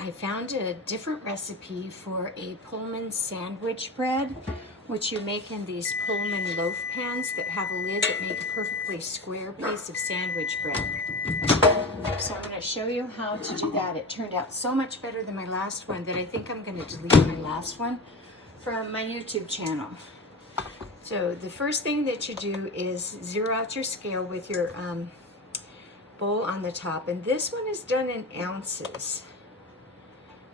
I found a different recipe for a Pullman sandwich bread, which you make in these Pullman loaf pans that have a lid that make a perfectly square piece of sandwich bread. So I'm going to show you how to do that. It turned out so much better than my last one that I think I'm going to delete my last one from my YouTube channel. So the first thing that you do is zero out your scale with your bowl on the top. And this one is done in ounces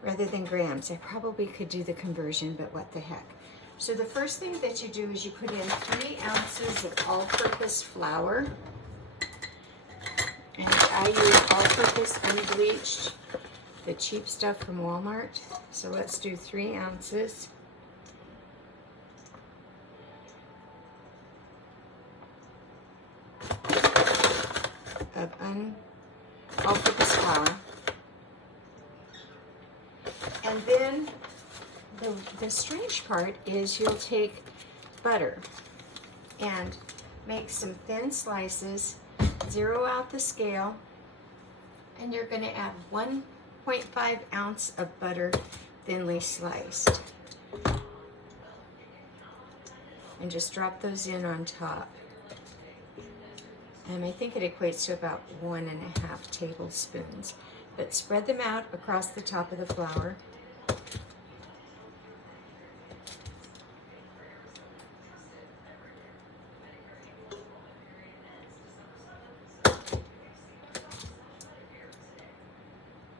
rather than grams. I probably could do the conversion, but what the heck. So the first thing that you do is you put in 3 ounces of all-purpose flour. And I use all-purpose unbleached, the cheap stuff from Walmart. So let's do 3 ounces. Of all-purpose flour. And then the strange part is you'll take butter and make some thin slices, zero out the scale, and you're going to add 1.5 ounce of butter thinly sliced. And just drop those in on top. And I think it equates to about 1.5 tablespoons. But spread them out across the top of the flour.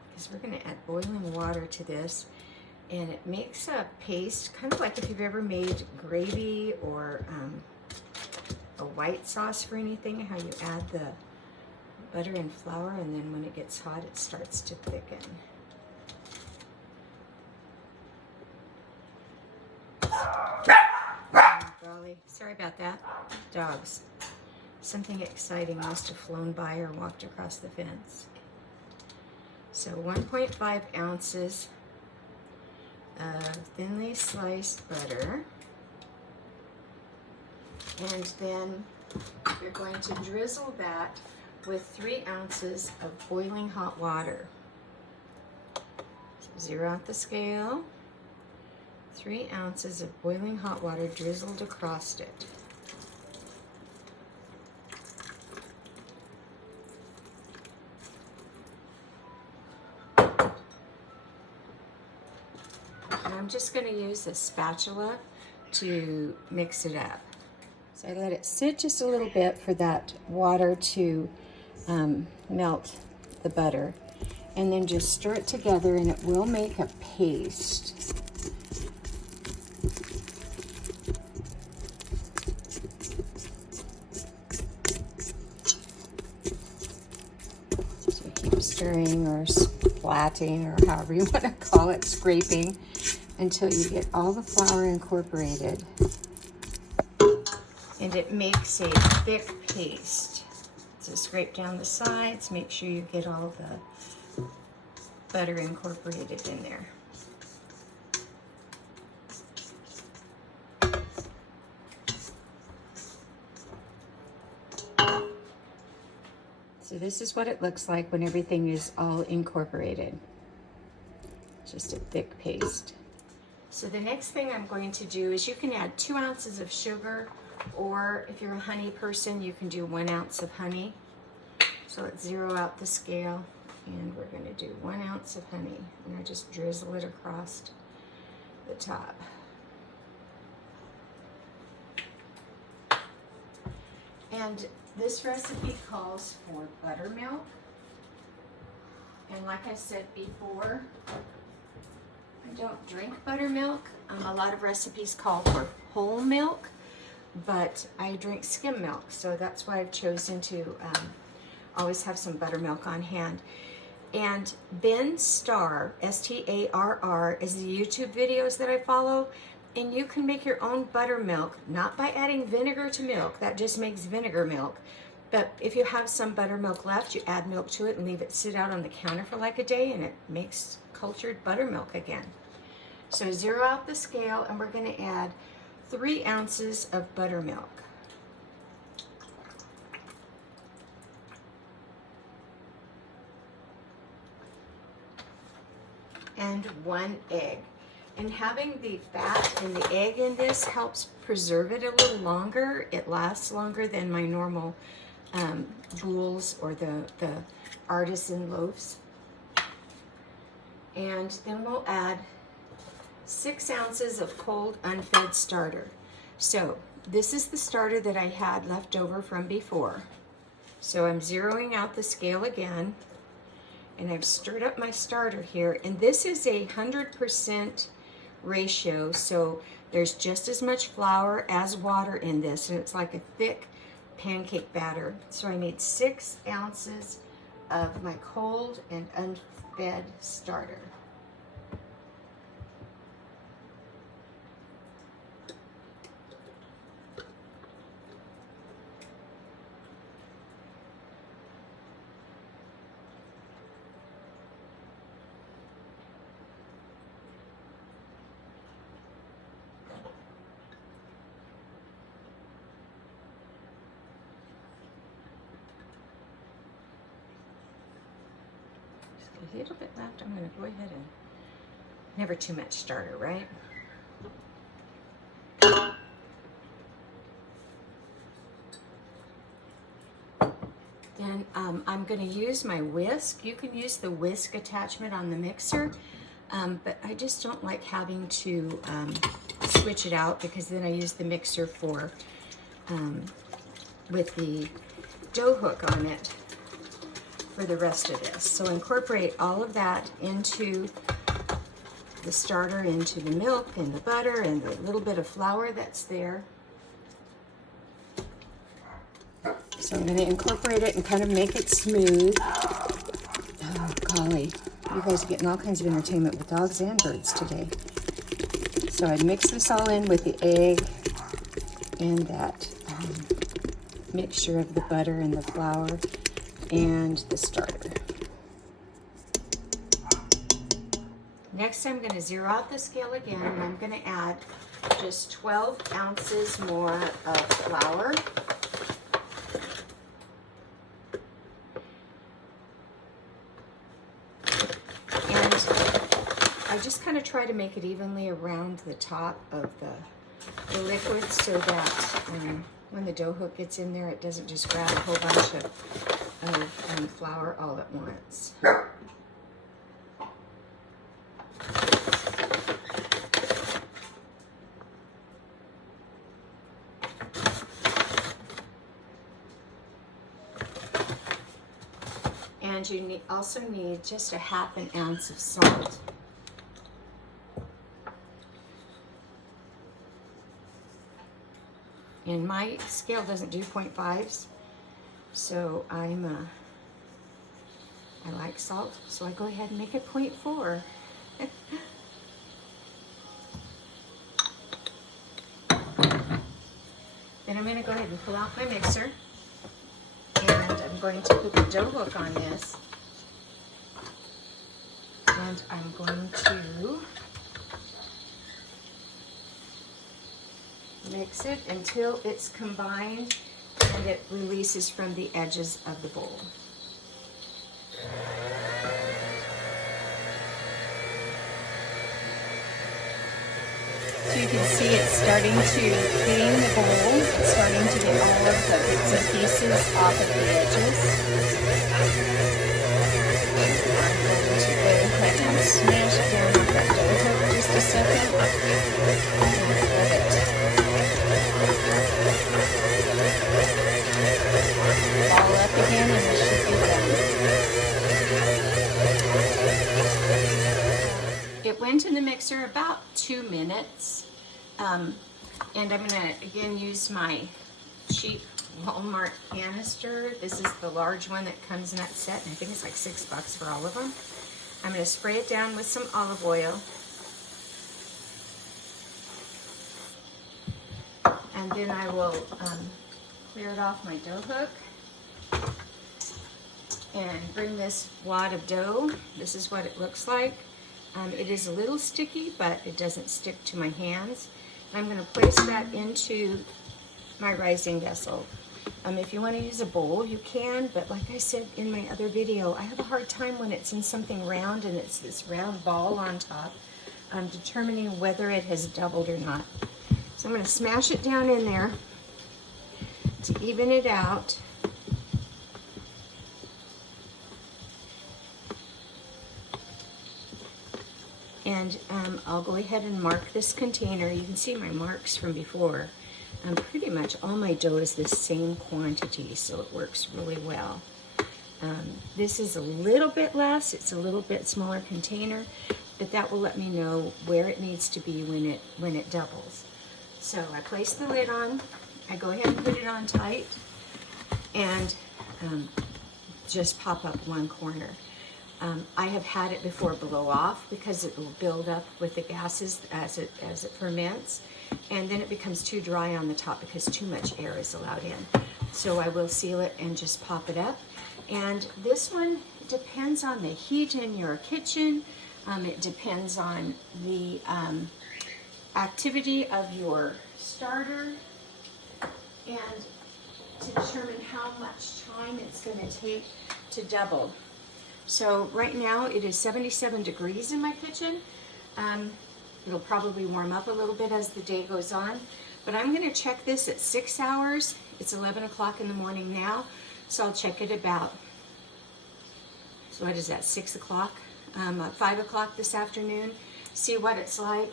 Because we're going to add boiling water to this. And it makes a paste, kind of like if you've ever made gravy or a white sauce for anything, how you add the butter and flour, and then when it gets hot, it starts to thicken. Oh, golly. Sorry about that. Dogs. Something exciting must have flown by or walked across the fence. So 1.5 ounces of thinly sliced butter. And then you're going to drizzle that with 3 ounces of boiling hot water. So zero out the scale. 3 ounces of boiling hot water drizzled across it. And I'm just going to use a spatula to mix it up. So I let it sit just a little bit for that water to melt the butter. And then just stir it together and it will make a paste. So keep stirring or splatting or however you want to call it, scraping, until you get all the flour incorporated. And it makes a thick paste. So scrape down the sides, make sure you get all the butter incorporated in there. So this is what it looks like when everything is all incorporated. Just a thick paste. So the next thing I'm going to do is you can add 2 ounces of sugar, or if you're a honey person, you can do 1 ounce of honey. So let's zero out the scale, and we're going to do 1 ounce of honey, and I just drizzle it across the top. And this recipe calls for buttermilk. And like I said before, I don't drink buttermilk. A lot of recipes call for whole milk, but I drink skim milk, so that's why I've chosen to always have some buttermilk on hand. And Ben Starr, S-T-A-R-R, is the YouTube videos that I follow, and you can make your own buttermilk, not by adding vinegar to milk. That just makes vinegar milk. But if you have some buttermilk left, you add milk to it and leave it sit out on the counter for like a day, and it makes cultured buttermilk again. So zero out the scale, and we're going to add 3 ounces of buttermilk. and 1 egg. And having the fat and the egg in this helps preserve it a little longer. It lasts longer than my normal boules or the artisan loaves. And then we'll add 6 ounces of cold unfed starter. So this is the starter that I had left over from before. So I'm zeroing out the scale again, and I've stirred up my starter here, and this is a 100% ratio, so there's just as much flour as water in this, and it's like a thick pancake batter. So I need 6 ounces of my cold and unfed starter. A little bit left. I'm going to go ahead and never too much starter, right? Then I'm going to use my whisk. You can use the whisk attachment on the mixer, but I just don't like having to switch it out, because then I use the mixer for with the dough hook on it for the rest of this. So incorporate all of that into the starter, into the milk and the butter and the little bit of flour that's there. So I'm going to incorporate it and kind of make it smooth. Oh, golly. You guys are getting all kinds of entertainment with dogs and birds today. So I mix this all in with the egg and that mixture of the butter and the flour and the starter. Next, I'm going to zero out the scale again, and I'm going to add just 12 ounces more of flour. And I just kind of try to make it evenly around the top of the liquid, so that when the dough hook gets in there, it doesn't just grab a whole bunch of flour all at once. And you also need just a ½ ounce of salt. And my scale doesn't do 0.5s, so I like salt, so I go ahead and make it 0.4. Then I'm going to go ahead and pull out my mixer, and I'm going to put the dough hook on this, and I'm going to mix it until it's combined and it releases from the edges of the bowl. So you can see it's starting to clean the bowl. It's starting to get all of the bits and pieces off of the edges. I'm going to go ahead and smash it down with that dough hook just a second. Ball up again, and it should be done. It went in the mixer about 2 minutes, and I'm going to again use my cheap Walmart canister. This is the large one that comes in that set, and I think it's like $6 for all of them. I'm going to spray it down with some olive oil. And then I will clear it off my dough hook and bring this wad of dough. This is what it looks like. It is a little sticky, but it doesn't stick to my hands. I'm going to place that into my rising vessel. If you want to use a bowl, you can, but like I said in my other video, I have a hard time when it's in something round and it's this round ball on top, determining whether it has doubled or not. So I'm going to smash it down in there to even it out. And I'll go ahead and mark this container. You can see my marks from before. Pretty much all my dough is the same quantity, so it works really well. This is a little bit less, it's a little bit smaller container, but that will let me know where it needs to be when it doubles. So I place the lid on, I go ahead and put it on tight, and just pop up one corner. I have had it before blow off because it will build up with the gases as it ferments, and then it becomes too dry on the top because too much air is allowed in. So I will seal it and just pop it up. And this one depends on the heat in your kitchen. It depends on the activity of your starter, and to determine how much time it's going to take to double. So right now it is 77 degrees in my kitchen. It'll probably warm up a little bit as the day goes on, but I'm going to check this at 6 hours. It's 11 o'clock in the morning now, so I'll check it about, so what is that, 6 o'clock, 5 o'clock this afternoon, see what it's like.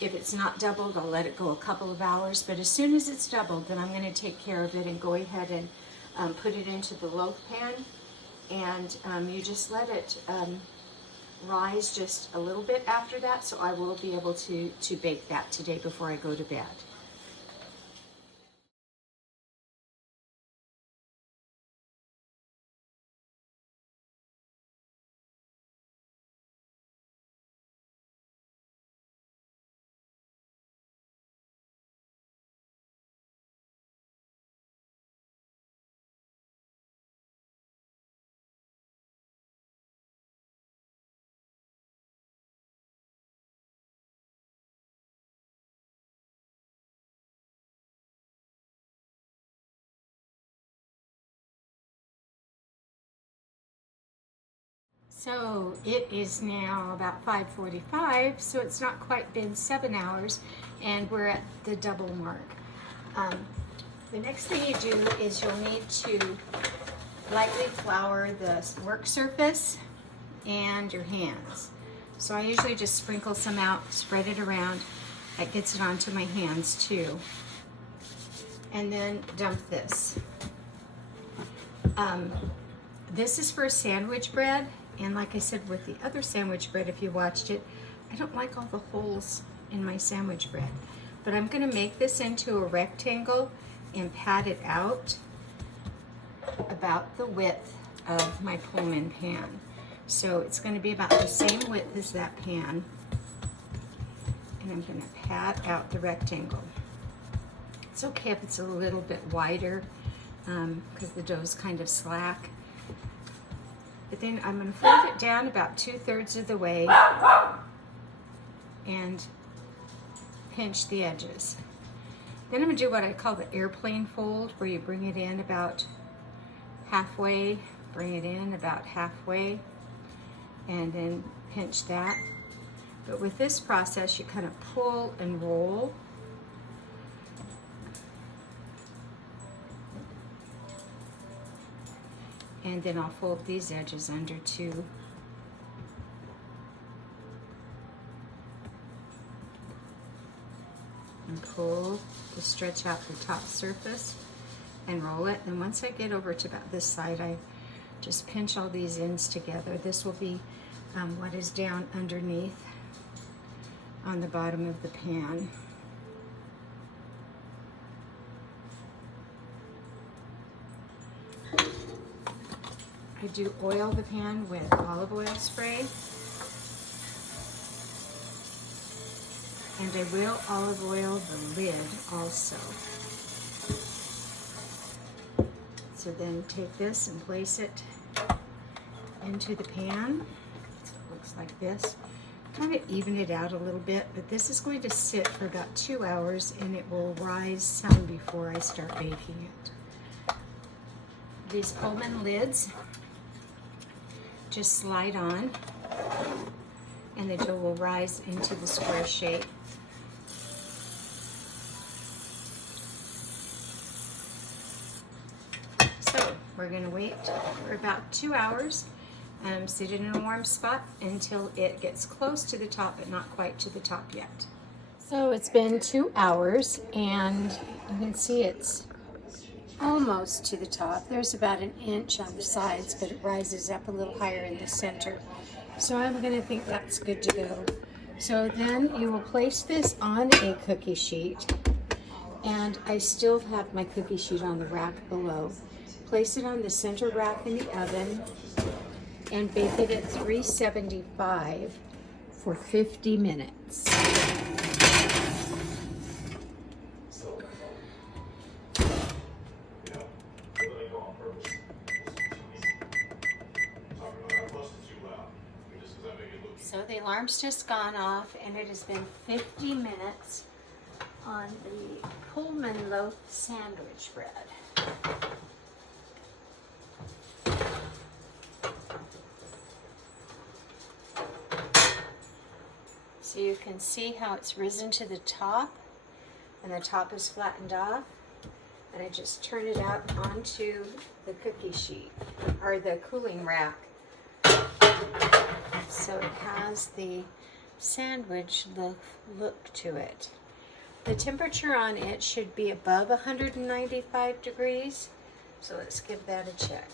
If it's not doubled, I'll let it go a couple of hours, but as soon as it's doubled, then I'm going to take care of it and go ahead and put it into the loaf pan. And you just let it rise just a little bit after that, so I will be able to bake that today before I go to bed. So it is now about 5:45, so it's not quite been 7 hours, and we're at the double mark. The next thing you do is you'll need to lightly flour the work surface and your hands. So I usually just sprinkle some out, spread it around. That gets it onto my hands too. And then dump this. This is for sandwich bread. And like I said with the other sandwich bread, if you watched it, I don't like all the holes in my sandwich bread. But I'm going to make this into a rectangle and pat it out about the width of my Pullman pan. So it's going to be about the same width as that pan. And I'm going to pat out the rectangle. It's okay if it's a little bit wider because the dough's kind of slack. But then I'm going to fold it down about 2/3 of the way and pinch the edges. Then I'm going to do what I call the airplane fold, where you bring it in about halfway, bring it in about halfway, and then pinch that. But with this process, you kind of pull and roll. And then I'll fold these edges under too. And pull to stretch out the top surface and roll it. And once I get over to about this side, I just pinch all these ends together. This will be what is down underneath on the bottom of the pan. I do oil the pan with olive oil spray, and I will olive oil the lid also. So then take this and place it into the pan. So it looks like this. Kind of even it out a little bit, but this is going to sit for about 2 hours, and it will rise some before I start baking it. these Pullman lids just slide on, and the dough will rise into the square shape. So we're going to wait for about 2 hours. Sit it in a warm spot until it gets close to the top, but not quite to the top yet. So it's been 2 hours, and you can see it's almost to the top. There's about an inch on the sides, but it rises up a little higher in the center. So I'm going to think that's good to go. So then you will place this on a cookie sheet, and I still have my cookie sheet on the rack below. Place it on the center rack in the oven and bake it at 375 for 50 minutes. So the alarm's just gone off, and it has been 50 minutes on the Pullman loaf sandwich bread. So you can see how it's risen to the top, and the top is flattened off. And I just turn it out onto the cookie sheet, or the cooling rack. So it has the sandwich look to it. The temperature on it should be above 195 degrees. So let's give that a check.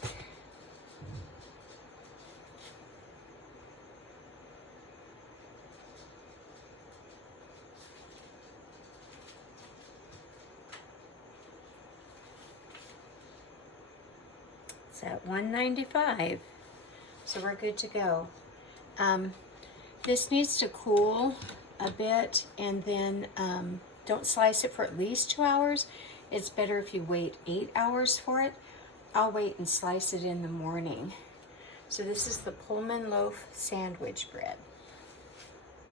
It's at 195. So we're good to go. This needs to cool a bit, and then don't slice it for at least 2 hours. It's better if you wait 8 hours for it. I'll wait and slice it in the morning. So this is the Pullman loaf sandwich bread.